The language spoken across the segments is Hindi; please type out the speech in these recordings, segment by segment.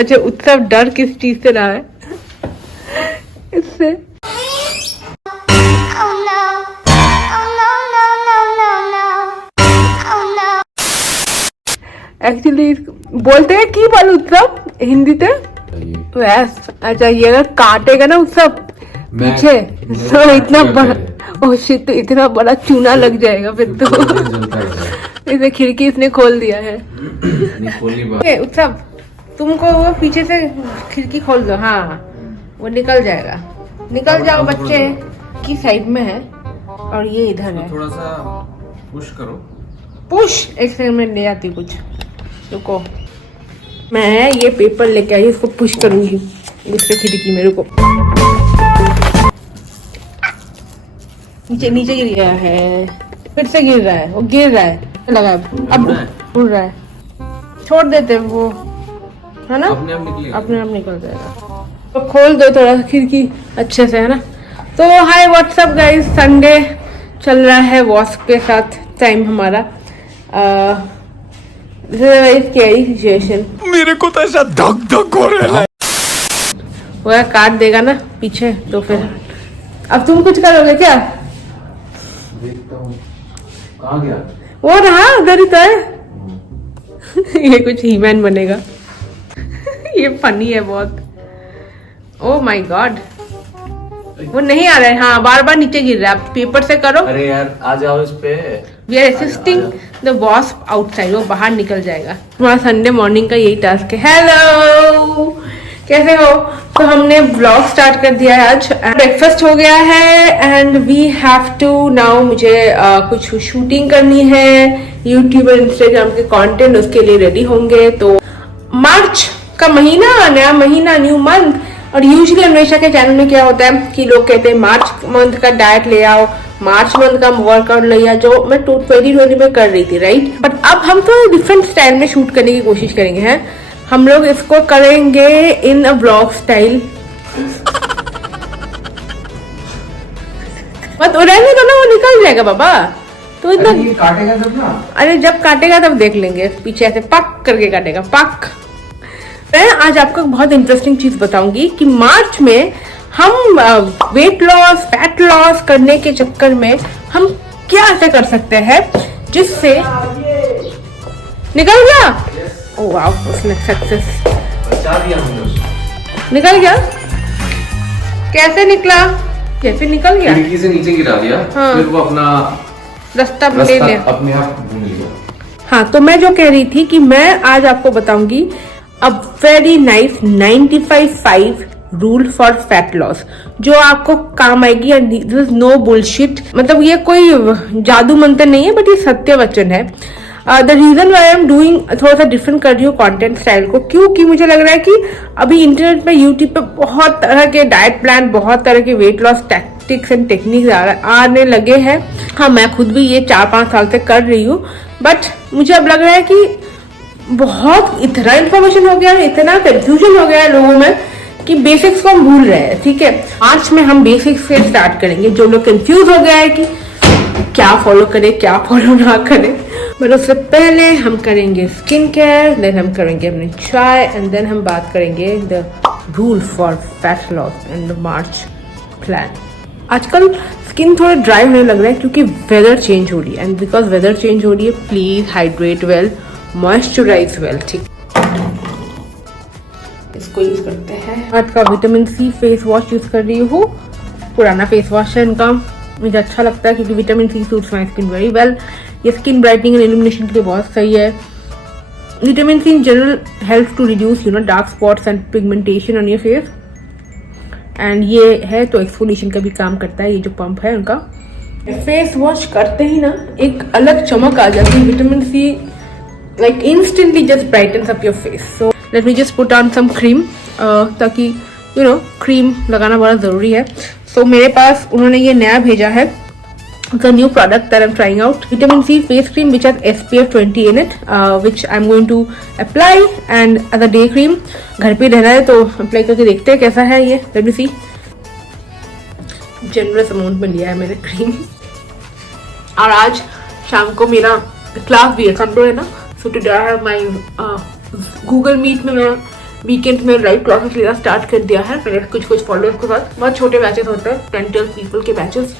अच्छा उत्सव डर किस चीज से रहा है इससे? एक्चुअली बोलते हैं की बाल उत्सव हिंदी से वैस। अच्छा ये अगर काटेगा ना उत्सव पीछे तो इतना बड़ा ओ शिट, तो इतना बड़ा चूना लग जाएगा फिर तो। इसे खिड़की इसने खोल दिया है। उत्सव तुमको वो पीछे से खिड़की खोल दो, हाँ वो निकल जाएगा। निकल जाओ, बच्चे की साइड में है और ये इधर है। थोड़ा सा पुश करो। पुश, एक सेकंड में ले आती कुछ, रुको। मैं ये पेपर लेके आई, इसको पुश करूंगी दूसरे खिड़की में। रुको, नीचे नीचे गिर गया है, फिर से गिर रहा है, वो गिर रहा है, लगा अब उड़ रहा है। छोड़ देते वो, है ना, अपने आप निकल जाएगा। तो खोल दो थोड़ा खिड़की अच्छे से, है ना। तो हाय व्हाट्सअप गाइस, संडे चल रहा है वॉस्प के साथ टाइम हमारा। स्कैरी सिचुएशन, मेरे को तो ऐसा धक धक हो रहा है। वो काट देगा ना पीछे तो फिर अब तुम कुछ करोगे क्या? देखता हूँ कहाँ गया वो रहा उधर ही तो है। ये कुछ हीमैन बनेगा। ये फनी है बहुत। ओह माय गॉड, वो नहीं आ रहा है। हाँ बार बार नीचे गिर रहा है। आप पेपर से करो। अरे यार आ जाओ इस पे। We are assisting the wasp outside, वो बाहर निकल जाएगा। हमारा संडे मॉर्निंग का यही टास्क है। हेलो, कैसे हो? तो हमने व्लॉग स्टार्ट कर दिया है आज। ब्रेकफास्ट हो गया है and we have to now, मुझे कुछ शूटिंग करनी है यूट्यूब और इंस्टाग्राम के कंटेंट, उसके लिए रेडी होंगे। तो मार्च का महीना, नया महीना, न्यू मंथ। और यूजुअली अन्वेषा के चैनल में क्या होता है कि लोग कहते हैं मार्च मंथ का डाइट ले आओ, मार्च मंथ का वर्कआउट ले आओ, जो मैं 2020 में कर रही थी, राइट। बट अब हम तो डिफरेंट स्टाइल में शूट करने की कोशिश करेंगे। हैं हम लोग इसको करेंगे इन अ ब्लॉग स्टाइल। मत उड़ाने दो ना, वो निकल जाएगा बाबा। तो इतना काटेगा जब ना, अरे जब काटेगा तब देख लेंगे। पीछे ऐसे पक करके काटेगा, पक। मैं आज आपको बहुत इंटरेस्टिंग चीज बताऊंगी कि मार्च में हम वेट लॉस, फैट लॉस करने के चक्कर में हम क्या ऐसे कर सकते हैं जिससे निकल गया। ओह वाओ, उसने सक्सेस बचा दिया हमने। निकल गया। कैसे निकला? कैसे निकल गया? खिड़की से नीचे गिरा दिया। हाँ। फिर वो अपना रास्ता ले ले अपने आप ढूंढ लिया। हाँ, तो मैं जो कह रही थी कि मैं आज आपको बताऊंगी a very nice 95 rule for fat loss, जो आपको काम आएगी। And this is no bullshit, मतलब ये कोई जादू मंत्र नहीं है, बट ये सत्य वचन है। The reason why I am doing, थोड़ा सा डिफरेंट कर रही हूँ कंटेंट स्टाइल को, क्योंकि मुझे लग रहा है कि अभी इंटरनेट पे, यूट्यूब पे बहुत तरह के डाइट प्लान, बहुत तरह के weight loss tactics and techniques आने लगे हैं। हाँ, मैं खुद भी ये 4-5 साल से कर रही हूँ, बट मुझे अब लग रहा है कि बहुत इतना इन्फॉर्मेशन हो गया है, इतना कंफ्यूजन हो गया है लोगों में कि बेसिक्स को हम भूल रहे हैं। ठीक है, आज में हम बेसिक्स से स्टार्ट करेंगे। जो लोग कंफ्यूज हो गया है कि क्या फॉलो करें, क्या फॉलो ना करें, बट उससे पहले हम करेंगे स्किन केयर, देन हम करेंगे अपने चाय, एंड देन हम बात करेंगे the rule for fat loss and the March plan. आजकल स्किन थोड़ा ड्राई होने लग रहा है क्योंकि वेदर चेंज हो रही है, एंड बिकॉज वेदर चेंज हो रही है, please hydrate well, moisturise well. ठीक, इसको यूज करते हैं। आज का vitamin C face wash use कर रही हूँ। पुराना फेस वॉश है इनका, मुझे अच्छा लगता है क्योंकि vitamin C suits my skin very well. ये स्किन ब्राइटनिंग एंड इल्यूमिनेशन के लिए बहुत सही है। Vitamin C in general help to reduce dark spots and pigmentation on your face. And ये है तो एक्सफोलिएशन का भी काम करता है, ये जो पंप है उनका। फेस वॉश करते ही ना एक अलग चमक आ जाती है। Vitamin C like instantly just brightens up your face. So let me just put on some cream, ताकि क्रीम लगाना बड़ा जरूरी है। So मेरे पास उन्होंने ये नया भेजा है, the new product that I'm trying out, vitamin C face cream which has SPF 20 in it, which I'm going to apply and as a day cream। घर पे रहना है तो अप्लाई करके देखते हैं कैसा है ये। Let me see। Generous amount में लिया है मैंने क्रीम। और आज शाम को मेरा क्लास भी है, संडे है ना, so today I have my Google Meet में मैं वीकेंड में लाइव क्लासेस लेना स्टार्ट कर दिया है मेरे कुछ फॉलोअर्स के साथ। बहुत छोटे बैचेस होते हैं, 10-12 पीपल के बैचेस,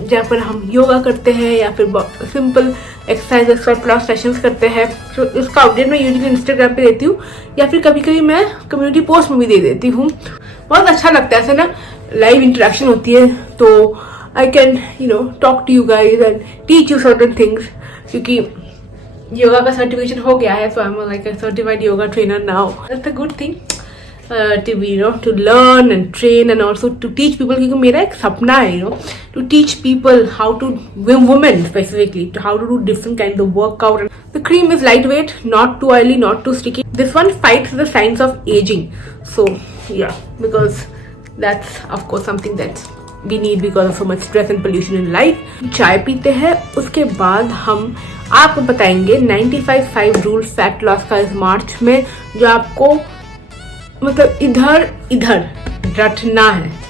जहाँ पर हम योगा करते हैं या फिर simple exercise for class sessions करते हैं। तो इसका अपडेट मैं यूजुअली इंस्टाग्राम पे देती हूँ या फिर कभी कभी मैं कम्युनिटी पोस्ट में भी दे देती हूँ। बहुत अच्छा लगता है ऐसे ना, लाइव इंटरेक्शन होती है, तो I can talk to you guys and teach you certain things. क्योंकि योगा का सर्टिफिकेशन हो गया है, so I am like a certified yoga trainer now. That's a good thing to be to learn and train and also to teach people, क्योंकि मेरा एक सपना है to teach people how to, women specifically, to how to do different kinds of workout. The cream is lightweight, not too oily, not too sticky. This one fights the signs of aging, so yeah, because that's of course something that we need because of so much stress and pollution in life. चाय पीते हैं, उसके बाद हम आपको बताएंगे 95-5 रूल फैट लॉस का इस मार्च में, जो आपको मतलब इधर रटना है।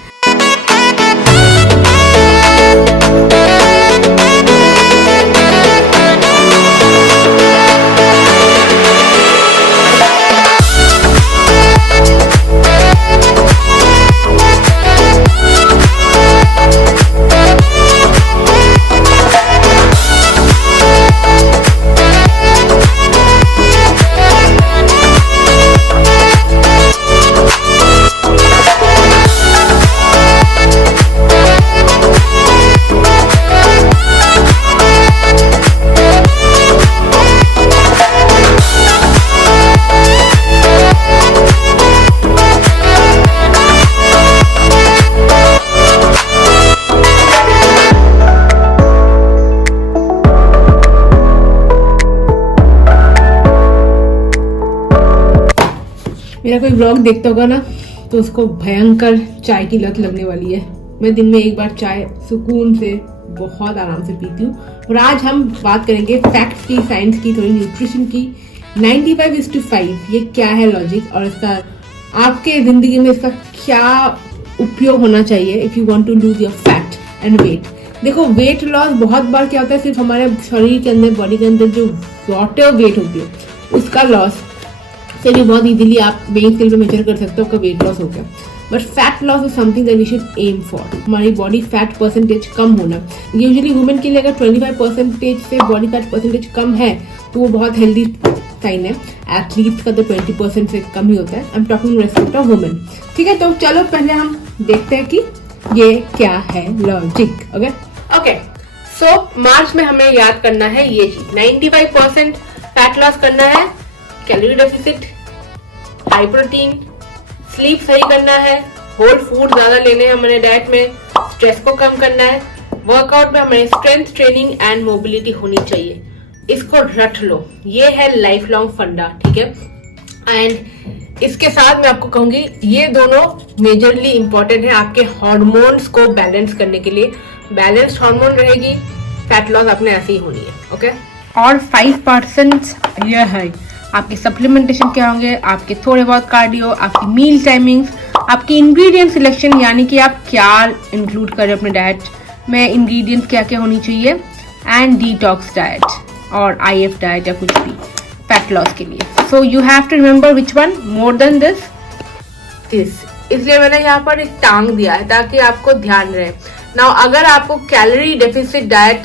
मेरा कोई ब्लॉग देखता होगा ना, तो उसको भयंकर चाय की लत लगने वाली है। मैं दिन में एक बार चाय सुकून से बहुत आराम से पीती हूँ। और आज हम बात करेंगे फैक्ट्स की, साइंस की, थोड़ी न्यूट्रिशन की। 95:5 ये क्या है लॉजिक, और इसका आपके जिंदगी में इसका क्या उपयोग होना चाहिए if you want to lose your fat and weight. देखो, वेट लॉस बहुत बार क्या होता है, सिर्फ हमारे शरीर के अंदर, बॉडी के अंदर जो वाटर वेट होती है उसका लॉस से भी बहुत इजीली आप वेइंग स्केल पे मेजर कर सकते हो, आपका वेट लॉस हो गया। But fat loss is something that we should aim for. हमारी बॉडी फैट परसेंटेज कम होना, यूजुअली वुमेन के लिए अगर 25% से बॉडी फैट परसेंटेज कम है तो वो बहुत हेल्दी साइन है। एथलीट्स का तो 20% से कम ही होता है। I am talking respect of women, ठीक है। तो चलो पहले हम देखते हैं कि ये क्या है लॉजिक। ओके, सो मार्च में हमें याद करना है ये चीज, 95% फैट लॉस करना है, calorie deficit, high protein, sleep सही करना है, होल फूड ज्यादा लेने हैं हमारे डाइट में, स्ट्रेस को कम करना है, वर्कआउट में हमें स्ट्रेंथ ट्रेनिंग एंड मोबिलिटी होनी चाहिए। इसको रट लो, ये है लाइफ लॉन्ग फंडा, ठीक है। एंड इसके साथ मैं आपको कहूंगी ये दोनों मेजरली इंपॉर्टेंट है आपके हार्मोन्स को बैलेंस करने के लिए। बैलेंस्ड हार्मोन रहेगी, फैट लॉस अपने ऐसे ही होनी है, ओके। और 5% ये है आपके सप्लीमेंटेशन क्या होंगे, आपके थोड़े बहुत कार्डियो, आपकी मील टाइमिंग्स, आपकी इंग्रेडिएंट सिलेक्शन, यानी कि आप क्या इंक्लूड करें अपने डाइट में, इंग्रेडिएंट्स क्या क्या होनी चाहिए, एंड डिटॉक्स डाइट और IF डाइट या कुछ भी फैट लॉस के लिए। So you have to remember which one more than this. इसलिए मैंने यहाँ पर एक टांग दिया है ताकि आपको ध्यान रहे। नाउ अगर आपको calorie deficit diet,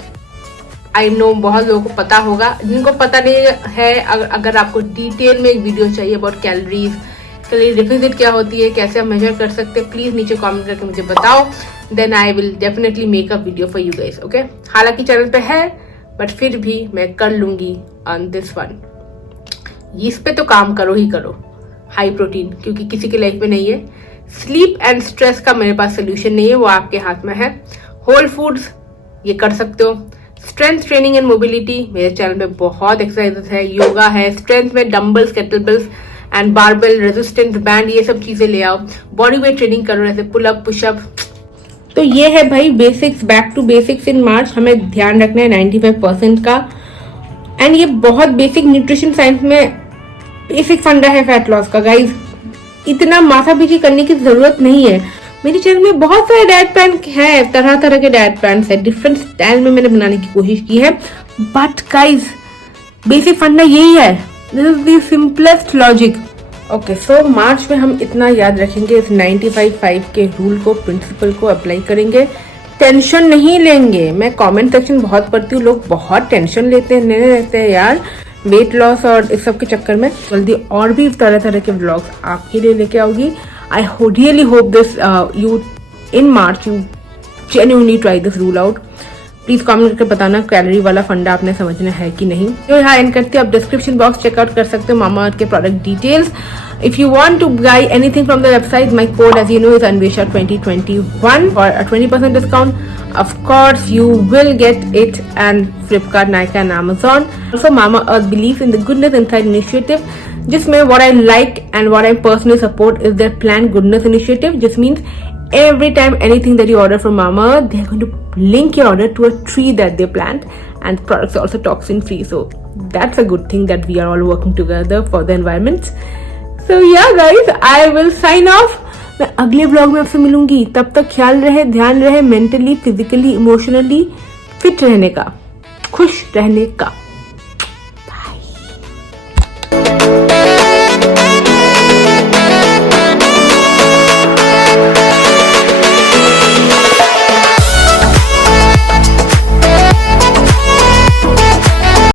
I know बहुत लोगों को पता होगा, जिनको पता नहीं है, अगर आपको डिटेल में एक वीडियो चाहिए अबाउट कैलोरीज, कैलोरी डेफिसिट क्या होती है, कैसे हम मेजर कर सकते हैं, प्लीज नीचे कमेंट करके मुझे बताओ, then I will definitely make a video for you guys, okay. हालांकि चैनल पे है बट फिर भी मैं कर लूंगी ऑन दिस वन। इस पे तो काम करो ही करो, हाई प्रोटीन, क्योंकि किसी की लाइफ में नहीं है। स्लीप एंड स्ट्रेस का मेरे पास सोल्यूशन नहीं है, वो आपके हाथ में है। होल फूड्स ये कर सकते हो। स्ट्रेंथ ट्रेनिंग एंड मोबिलिटी, मेरे चैनल में बहुत एक्सरसाइजेस है, योगा है, स्ट्रेंथ में dumbbells, kettlebells and barbell, resistance band, ये सब चीजें ले आओ। बॉडी वेट ट्रेनिंग करो, जैसे पुलअप, पुशअप। तो ये है भाई बेसिक्स, बैक टू बेसिक्स इन मार्च। हमें ध्यान रखना है 95% का। एंड ये बहुत बेसिक न्यूट्रिशन साइंस में बेसिक फंडा है फैट लॉस का गाइज। इतना माथापीची करने की जरूरत नहीं है। मेरे चैनल में बहुत सारे डाइट प्लान है, तरह तरह के डाइट प्लान है, डिफरेंट स्टाइल में मैंने बनाने की कोशिश की है। बट गाइज बेसिक फंडा यही है, this is the simplest logic. Okay, so March में हम इतना याद रखेंगे, इस 95/5 के रूल को, प्रिंसिपल को अप्लाई करेंगे, टेंशन नहीं लेंगे। मैं कमेंट सेक्शन बहुत पढ़ती हूँ, लोग बहुत टेंशन लेते रहते हैं यार वेट लॉस और इस सब के चक्कर में। जल्दी और भी तरह तरह के व्लॉग्स आपके लिए लेके आऊंगी। I really hope this you in March you genuinely try this rule out. Please comment करके बताना कैलोरी वाला फंडा आपने समझना है कि नहीं। तो यहाँ एंड करते हैं, आप डिस्क्रिप्शन बॉक्स चेकआउट कर सकते हो मामाअर्थ के product details. If you want to buy anything from the website, my code as you know is Anvesha 2021 for a 20% डिस्काउंट. Of course, you will get it and Flipkart, Nykaa and Amazon. Also, Mamaearth believes in the Goodness Inside initiative. जिसमें what I like and what I personally support is their planned goodness initiative. Just means every time anything that you order from Mamaearth, they're going to link your order to a tree that they plant, and the products are also toxin free. So that's a good thing that we are all working together for the environment. So yeah, guys, I will sign off. मैं अगले ब्लॉग में आपसे मिलूंगी। तब तक ख्याल रहे, ध्यान रहे, मेंटली, फिजिकली, इमोशनली फिट रहने का, खुश रहने का।